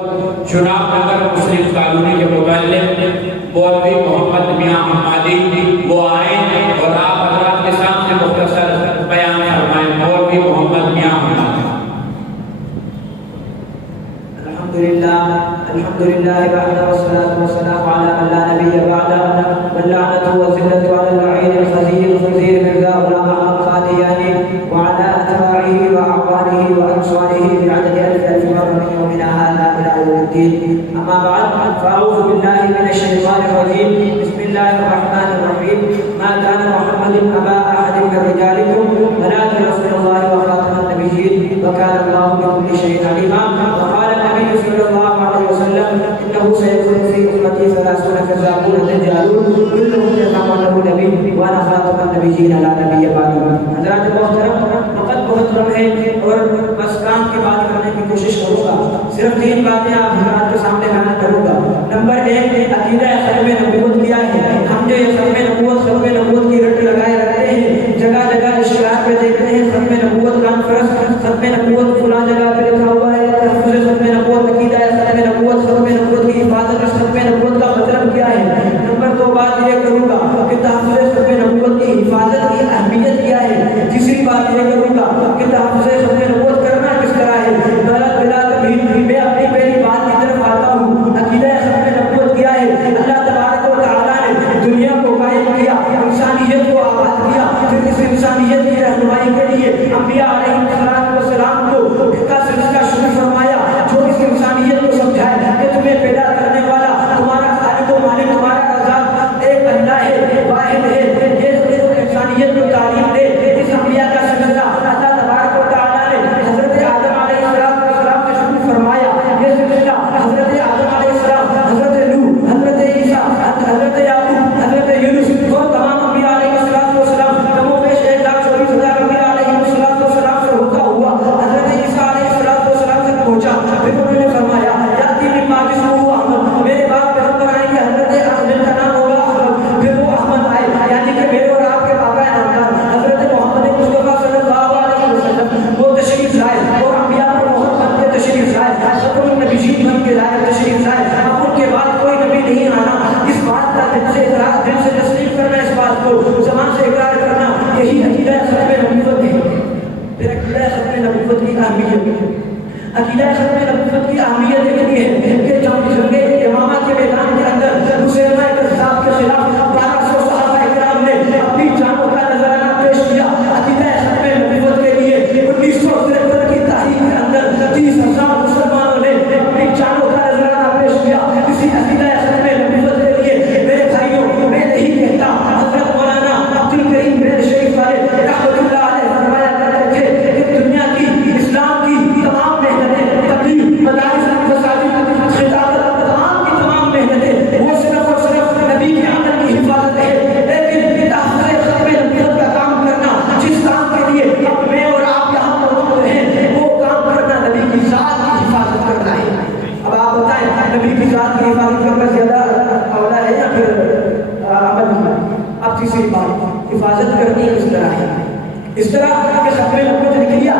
چناب نگر مسلم colony کے متعلق مولوی محمد میاں حمادی وہ آئیں اور آپ حضرات کے سامنے مختصر بیان فرمائیں۔ مولوی محمد میاں حمادی۔ الحمدللہ وحدہ والصلاة والسلام علی من لا نبی بعدہ واللعنة والذلة على اللعين الخزي الخزير مرزا غلام احمد قادیانی وعلى اتباعه واعوانه وانصاره بعدد الف مرة من يومنا هذا الى يوم الدين. اما بعد فاعوذ بالله من الشيطان الرجيم. بسم الله الرحمن الرحيم. ما كان محمد ابا احد من رجالكم ولكن رسول الله وخاتم النبيين وكان الله بكل شيء عليما. وقال النبي صلى الله عليه وسلم انه سيكون في امتي 30 كذابون دجالون كلهم يزعم انه نبي وانا خاتم النبيين لا نبي بعدي. حضرات محترم وقت بہت کم ہے اور بس کام کی بات کرنے کی کوشش کروں گا. صرف 3 باتیں آپ حضرات کے سامنے بیان کروں گا. نمبر 1 عقیدہ ختم نبوت کیا ہے. ہم جو یہ ختم نبوت کی رٹ لگائے رکھتے ہیں جگہ جگہ اشتہار پہ دیکھتے ہیں ختم نبوت کانفرنس ختم نبوت فلاں جگہ پہ لکھا ہوا ہے تحفظ ختم نبوت عقیدہ ختم نبوت کی حفاظت ختم نبوت کا مطلب کیا ہے. نمبر 2 بات یہ کروں گا کہ تحفظ ختم نبوت کی حفاظت کی اہمیت کیا ہے. تیسری بات یہ کروں گا کہ تحفظ ختم نبوت کرنا کس طرح ہے. بلا تبہیر میں اپنی پہلی بات کی طرف آتا ہوں. عقیدہ ختم نبوت کیا ہے. اللہ تبارک و تعالیٰ نے دنیا کو قائم کیا انسانیت کو آباد کیا پھر اس انسانیت کی رہنمائی کے لیے انبیاء علیہ السلام کو کا سلسلہ شروع فرمایا جو اس انسانیت کو سمجھائے کہ تمہیں پیدا کرنے والا تمہارا خالق و مالک تمہارا رزاق ایک اللہ ہے واحد ہے. یہ انسانیت کو تعلیم دے اس انبیاء کا سلسلہ اللہ تبارک و تعالیٰ نے حضرت آدم علیہ السلام سے شروع فرمایا. یہ سلسلہ حضرت آدم علیہ السلام حضرت نوح حضرت عیسیٰ حضرت یعقوب حضرت یونس اور تمام انبیاء علیہ السلام کم و بیش 1,24,000 انبیاء علیہ السلام سے ہوتا ہوا حضرت عیسیٰ علیہ السلام تک پہنچا. پھر انہوں نے فرمایا یاتی من بعد اسمہ احمد میرے بعد پیغمبر آئیں گے حضرت احمد کا نام ہوگا احمد. پھر وہ احمد آئے یعنی کہ میرے اور آپ کے بابا نامدار حضرت محمد مصطفیٰ صلی اللہ علیہ وسلم وہ تشریف لائے اور انبیاء پر محمد بن کے تشریف لائے خاتم النبیین بن کے لائے تشریف لائے. اب ان کے بعد کوئی نبی نہیں آنا. اس بات کا دل سے تسلیم کرنا اس بات کو زبان سے اقرار کرنا یہی عقیدہ ختم نبوت ہے. پھر عقیدہ ختم نبوت کی اہمیت عقیدہ ختم نبوت کی اہمیت اتنی ہے کہ جنگ امامہ کے میدان کے اندر مسیلمہ کذاب کے خلاف 1200 صحابہ اکرام نے اپنی جانوں کا نذرانہ پیش کیا عقیدہ ختم نبوت کے لیے. 1953 کی تاریخ کے اندر 30,000 مسلمانوں نے اپنی جانوں کا نذرانہ پیش کیا اسی عقیدہ ختم نبوت کے لیے. میرے بھائیوں میں نہیں کہتا حضرت مولانا عبدالکریم بن شریف والے رحمۃ اللہ علیہ فرمایا کرتے تھے کہ دنیا کی اسلام کی تمام محنتیں تبلیغ مدارس مساجد خطابت تمام محنتیں وہ صرف اور صرف نبی کے عمل کی حفاظت ہے. لیکن تحفظ ختم نبوت کا کام کرنا جس کام کے لیے اب میں اور آپ یہاں موجود ہیں وہ کام کرنا نبی کی ذات کی حفاظت کرنا ہے. اب آپ بتائیں نبی کی ذات کی حفاظت کرنا زیادہ اولا ہے یا پھر عمل نہیں. اب تیسری بات حفاظت کرنی اس طرح ہے اس طرح کہ ختم نبوت لکھ لیا